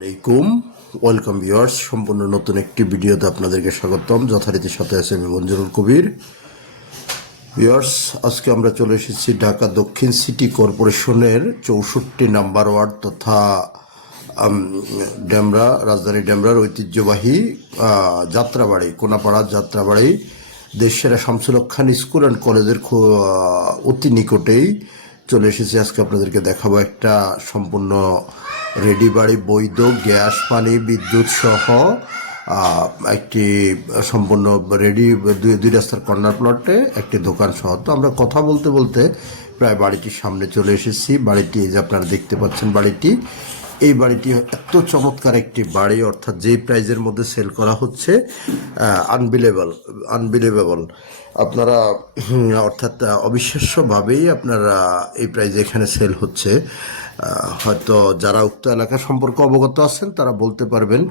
আলাইকুম, welcome viewers. সম্পূর্ণ নতুন একটি ভিডিওতে আপনাদেরকে স্বাগতম। যথারীতি সাথে আছে আমি মঞ্জুরুল কবির। ভিউয়ার্স, আজকে আমরা চলে এসেছি ঢাকা দক্ষিণ সিটি কর্পোরেশনের 64 নাম্বার ওয়ার্ড তথা ডেমরা, রাজধানী ডেমরার ঐতিহ্যবাহী যাত্রাবাড়ি, কোনাপাড়া যাত্রাবাড়ি দেশসেরা শামসুল হক খান স্কুল অ্যান্ড কলেজের অতি নিকটেই চলে এসেছি। আজকে আপনাদেরকে দেখাবো একটা সম্পূর্ণ রেডি বাড়ি, বৈধ গ্যাস, পানি, বিদ্যুৎ সহ একটি সম্পূর্ণ রেডি দুই রাস্তার কর্নার প্লটে একটি দোকান সহ। তো আমরা কথা বলতে বলতে প্রায় বাড়িটির সামনে চলে এসেছি। বাড়িটি এই যে আপনারা দেখতে পাচ্ছেন, এই বাড়িটি এত চমৎকার একটি বাড়ি, অর্থাৎ যেই প্রাইজের মধ্যে সেল করা হচ্ছে আনবিলিভেবল। আপনারা অর্থাৎ অবিশ্বাস্যভাবেই আপনারা এই প্রাইজে এখানে সেল হচ্ছে। হয়তো যারা উক্ত এলাকা সম্পর্কে অবগত আছেন তারা বলতে পারবেন,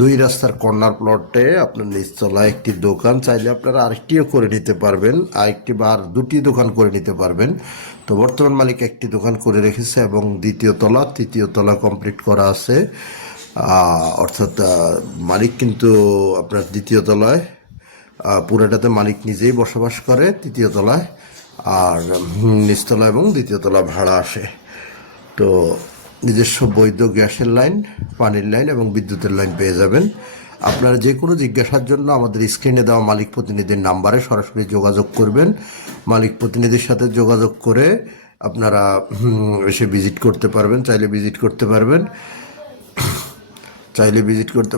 দুই রাস্তার কর্নার প্লটে আপনার নিচতলায় একটি দোকান, চাইলে আপনারা আরেকটিও করে নিতে পারবেন, আরেকটি বা আর দুটি দোকান করে নিতে পারবেন। তো বর্তমান মালিক একটি দোকান করে রেখেছে এবং তৃতীয় তলা কমপ্লিট করা আছে। অর্থাৎ মালিক কিন্তু আপনার দ্বিতীয় তলায়, পুরোটাতে মালিক নিজেই বসবাস করে তৃতীয় তলায়, আর নিচতলা এবং দ্বিতীয় তলা ভাড়া আসে। তো নিজস্ব বৈধ গ্যাসের লাইন, পানির লাইন এবং বিদ্যুতের লাইন পেয়ে যাবেন। আপনারা যে কোনো জিজ্ঞাসার জন্য আমাদের স্ক্রিনে দেওয়া মালিক প্রতিনিধির নাম্বারে সরাসরি যোগাযোগ করবেন। মালিক প্রতিনিধির সাথে যোগাযোগ করে আপনারা এসে ভিজিট করতে পারবেন, চাইলে ভিজিট করতে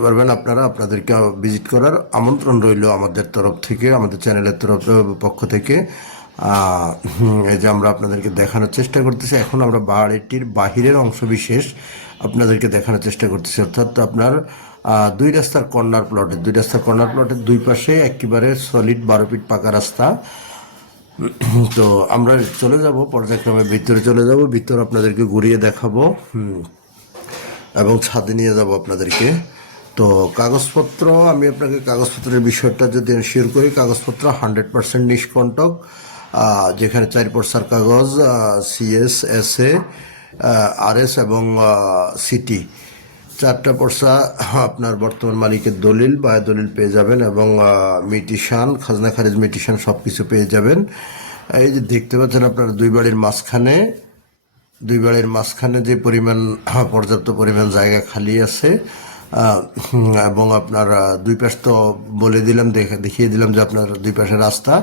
পারবেন। আপনাদেরকে ভিজিট করার আমন্ত্রণ রইল আমাদের তরফ থেকে, আমাদের চ্যানেলের পক্ষ থেকে। এই যে আমরা আপনাদেরকে দেখানোর চেষ্টা করতেছি, এখন আমরা বাড়িটির বাহিরের অংশ বিশেষ আপনাদেরকে দেখানোর চেষ্টা করতেছি। অর্থাৎ আপনার দুই রাস্তার কর্নার প্লটের দুই পাশে একেবারে সলিড 12 ফিট পাকা রাস্তা। তো আমরা চলে যাব পর্যায়ক্রমে, ভিতরে আপনাদেরকে ঘুরিয়ে দেখাবো এবং ছাদে নিয়ে যাব আপনাদেরকে। তো কাগজপত্র, আমি আপনাকে কাগজপত্রের বিষয়টা যদি শেয়ার করি, কাগজপত্র 100% নিষ্কণ্টক। যেখানে 4 পর্সার কাগজ, CS, SA, RS এবং সিটি, 4টা পর্সা আপনার বর্তমান মালিকের দলিল, বায়ু দলিল পেয়ে যাবেন এবং মিটিশন, খাজনা খারিজ মিটিশন সব কিছু পেয়ে যাবেন। এই যে দেখতে পাচ্ছেন আপনার দুই বাড়ির মাঝখানে যে পর্যাপ্ত পরিমাণ জায়গা খালি আছে, এবং আপনার দুই পাশ তো বলে দিলাম, দেখিয়ে দিলাম যে আপনার দুই পাশে রাস্তা।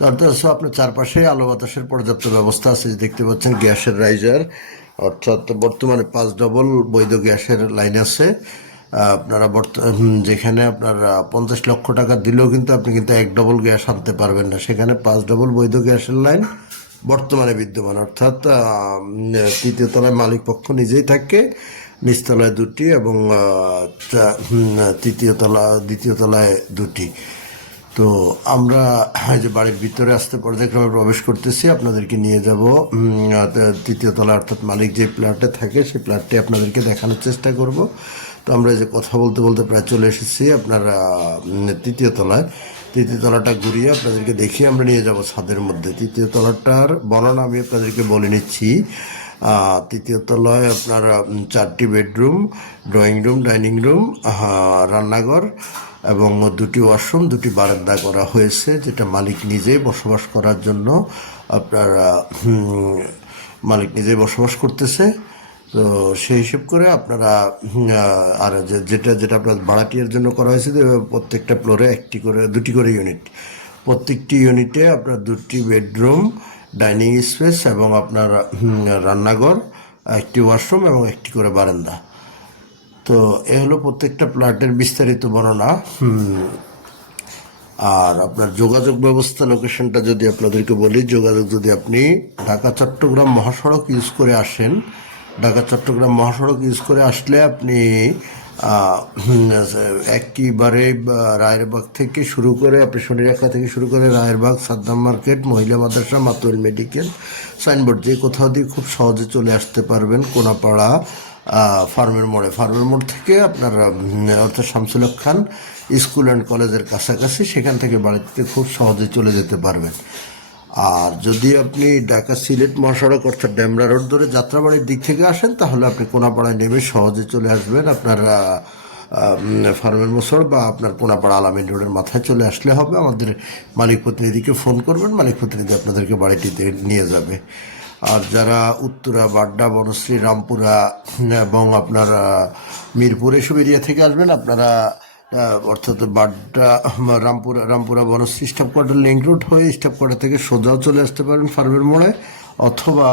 তারপর আপনার চারপাশে আলো বাতাসের পর্যাপ্ত ব্যবস্থা আছে। দেখতে পাচ্ছেন গ্যাসের রাইজার, অর্থাৎ বর্তমানে 5 ডবল বৈধ গ্যাসের লাইন আছে। আপনারা যেখানে আপনার 50 লক্ষ টাকা দিলেও কিন্তু আপনি 1 ডবল গ্যাস আনতে পারবেন না, সেখানে 5 ডবল বৈধ গ্যাসের লাইন বর্তমানে বিদ্যমান। অর্থাৎ তৃতীয় তলায় মালিক পক্ষ নিজেই থাকে, নিচতলায় দুটি এবং দ্বিতীয় তলায় দুটি। তো আমরা যে বাড়ির ভিতরে আসতে পর্যায়ক্রমে প্রবেশ করতেছি, আপনাদেরকে নিয়ে যাব তৃতীয় তলা, অর্থাৎ মালিক যে প্ল্যাটে থাকে সেই প্ল্যাটটি আপনাদেরকে দেখানোর চেষ্টা করব। তো আমরা যে কথা বলতে বলতে প্রায় চলে এসেছি আপনার তৃতীয় তলাটা ঘুরিয়ে আপনাদেরকে দেখিয়ে আমরা নিয়ে যাব ছাদের মধ্যে। তৃতীয় তলাটার বর্ণনা আমি আপনাদেরকে বলে নিচ্ছি। তৃতীয় তলায় আপনার 4টি bedroom, drawing room, dining room, রান্নাঘর এবং 2টি ওয়াশরুম, 2টি বারান্দা করা হয়েছে, যেটা মালিক নিজেই বসবাস করার জন্য আপনার মালিক নিজেই বসবাস করতেছে। তো সেই হিসেব করে আপনারা আর যেটা আপনার ভাড়াটিয়ার জন্য করা হয়েছে, প্রত্যেকটা ফ্লোরে দুটি করে ইউনিট, প্রত্যেকটি ইউনিটে আপনার 2টি বেডরুম, ডাইনিং স্পেস এবং আপনার রান্নাঘর, 1টি ওয়াশরুম এবং 1টি করে বারান্দা। তো এ হলো প্রত্যেকটা প্লটের বিস্তারিত বর্ণনা। আর আপনার যোগাযোগ ব্যবস্থা, লোকেশনটা যদি আপনাদেরকে বলি, যদি আপনি ঢাকা চট্টগ্রাম মহাসড়ক ইউজ করে আসেন, আসলে আপনি একেবারে রায়েরবাগ থেকে শুরু করে, আপনি শনিরেখা থেকে শুরু করে রায়েরবাগ, সাদ্দাম মার্কেট, মহিলা মাদ্রাসা, মাতুল মেডিকেল, সাইনবোর্ড, যে কোথাও দিয়ে খুব সহজে চলে আসতে পারবেন। কোনাপাড়া ফার্মের মোড় থেকে আপনার অর্থাৎ শামসুল হক খান স্কুল অ্যান্ড কলেজের কাছাকাছি, সেখান থেকে বাড়িতে খুব সহজে চলে যেতে পারবেন। আর যদি আপনি ঢাকা সিলেট মহাসড়ক অর্থাৎ ডেমরা রোড ধরে যাত্রাবাড়ির দিক থেকে আসেন তাহলে আপনি কোনাপাড়ায় নেমে সহজে চলে আসবেন। আপনার ফার্মের মোসর বা আপনার কোনাপাড়া আলামিন রোডের মাথায় চলে আসলে হবে। আমাদের মালিক প্রতিনিধিকে ফোন করবেন, মালিক প্রতিনিধি আপনাদেরকে বাড়িটিতে নিয়ে যাবে। আর যারা উত্তরা, বাড্ডা, বনশ্রী, রামপুরা এবং আপনার মিরপুর এসব এরিয়া থেকে আসবেন, আপনারা অর্থাৎ Badda, Rampura Banasree staff quarter link road হয়ে স্টাফ কোয়ার্টার থেকে সোজাও চলে আসতে পারেন ফার্মের মোড়ে, অথবা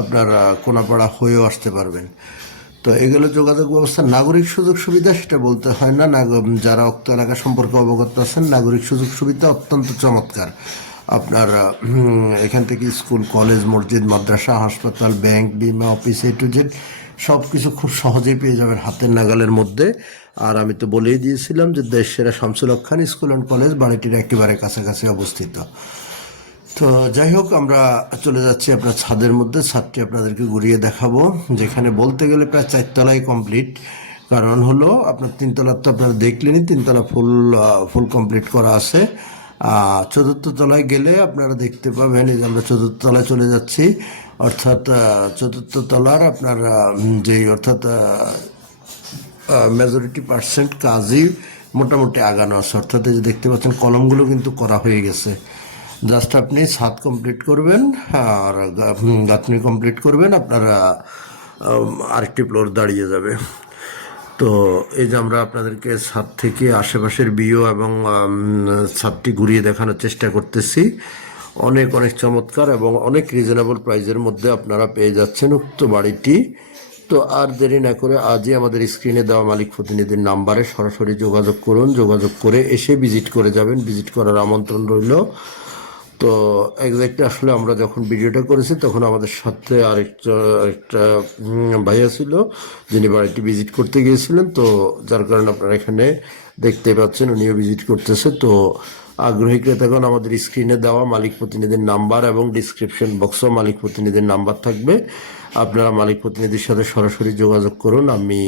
আপনার কোনাপাড়া হয়েও আসতে পারবেন। তো এগুলো যোগাযোগ ব্যবস্থা। নাগরিক সুযোগ সুবিধা সেটা বলতে হয় না, যারা উক্ত এলাকা সম্পর্কে অবগত আছেন, নাগরিক সুযোগ সুবিধা অত্যন্ত চমৎকার। আপনার এখান থেকে স্কুল, কলেজ, মসজিদ, মাদ্রাসা, হাসপাতাল, ব্যাংক, বিমা অফিস, এ টু জেড সব কিছু খুব সহজেই পেয়ে যাবেন হাতের নাগালের মধ্যে। আর আমি তো বলেই দিয়েছিলাম যে দেশ সেরা শামসুল হক খান স্কুল অ্যান্ড কলেজ বাড়িটির একেবারে কাছাকাছি অবস্থিত। তো যাই হোক, আমরা চলে যাচ্ছি আপনার ছাদের মধ্যে। ছাদটি আপনাদেরকে ঘুরিয়ে দেখাবো, যেখানে বলতে গেলে প্রায় 4 তলায় কমপ্লিট। কারণ হলো আপনার 3 তলার তো আপনারা দেখলেনই, 3 তলা ফুল কমপ্লিট করা আছে। 4র্থ তলায় গেলে আপনারা দেখতে পাবেন, এই যে আমরা 4র্থ তলায় চলে যাচ্ছি। অর্থাৎ 4র্থ তলার আপনার অর্থাৎ মেজরিটি পার্সেন্ট কাজই মোটামুটি আগানো আছে। অর্থাৎ এই যে দেখতে পাচ্ছেন কলমগুলো কিন্তু করা হয়ে গেছে। জাস্ট আপনি ছাদ কমপ্লিট করবেন আর গাঁথনি কমপ্লিট করবেন, আপনারা আরেকটি ফ্লোর দাঁড়িয়ে যাবে। তো এই যে আমরা আপনাদেরকে ছাদ থেকে আশেপাশের ভিউ এবং ছাদটি ঘুরিয়ে দেখানোর চেষ্টা করতেছি। অনেক অনেক চমৎকার এবং অনেক রিজনেবল প্রাইসের মধ্যে আপনারা পেয়ে যাচ্ছেন উক্ত বাড়িটি। তো আর দেরি না করে আজই আমাদের স্ক্রিনে দেওয়া মালিক প্রতিনিধির নাম্বারে সরাসরি যোগাযোগ করুন। যোগাযোগ করে এসে ভিজিট করে যাবেন, ভিজিট করার আমন্ত্রণ রইল। তো এক্স্যাক্টলি আসলে আমরা যখন ভিডিওটা করেছি তখন আমাদের সাথে আরেকটা ভাইয়া ছিল, যিনি বাড়িটি ভিজিট করতে গিয়েছিলেন। তো যার কারণে আপনারা এখানে দেখতে পাচ্ছেন উনিও ভিজিট করতেছে। তো আগ্রহী ক্রেতাগণ আমাদের স্ক্রিনে দেওয়া মালিক প্রতিনিধির নাম্বার এবং ডিসক্রিপশন বক্সও মালিক প্রতিনিধির নাম্বার থাকবে, আপনারা মালিক প্রতিনিধির সাথে সরাসরি যোগাযোগ করুন। আমি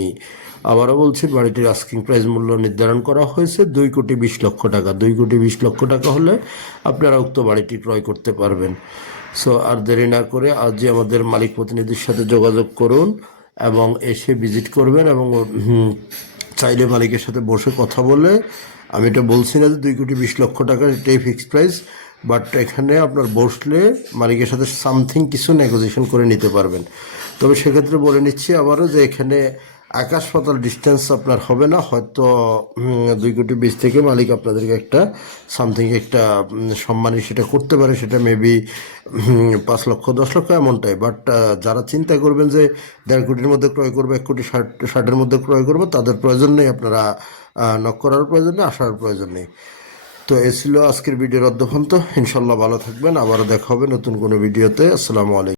আবারও বলছি, বাড়িটির আস্কিং প্রাইস মূল্য নির্ধারণ করা হয়েছে 2,20,00,000 টাকা। 2,20,00,000 টাকা হলে আপনারা উক্ত বাড়িটি ক্রয় করতে পারবেন। সো আর দেরি না করে আজই আমাদের মালিক প্রতিনিধির সাথে যোগাযোগ করুন এবং এসে ভিজিট করবেন। এবং চাইলে মালিকের সাথে বসে কথা বলে, আমি এটা বলছি না যে 2,20,00,000 টাকা এটাই ফিক্সড প্রাইস, বাট এখানে আপনার বসলে মালিকের সাথে সামথিং কিছু নেগোসিয়েশন করে নিতে পারবেন। তবে সেক্ষেত্রে বলে নিচ্ছি আবারও যে এখানে আকাশ পাতাল ডিস্টেন্স আপনার হবে না। হয়তো 2,20,00,000 থেকে মালিক আপনাদেরকে একটা সামথিং একটা সম্মানী সেটা করতে পারে, সেটা মেবি 5 লক্ষ 10 লক্ষ এমনটাই। বাট যারা চিন্তা করবেন যে 1.5 কোটির মধ্যে ক্রয় করবো, 1,60,00,000 মধ্যে ক্রয় করবো, তাদের প্রয়োজন নেই, আপনারা নক করার প্রয়োজন নেই, আসার প্রয়োজন নেই। তো এ ছিল আজকের ভিডিওর অধ্যপন্ত। ইনশাল্লাহ ভালো থাকবেন, আবারও দেখা হবে নতুন কোনো ভিডিওতে। আসসালামু আলাইকুম।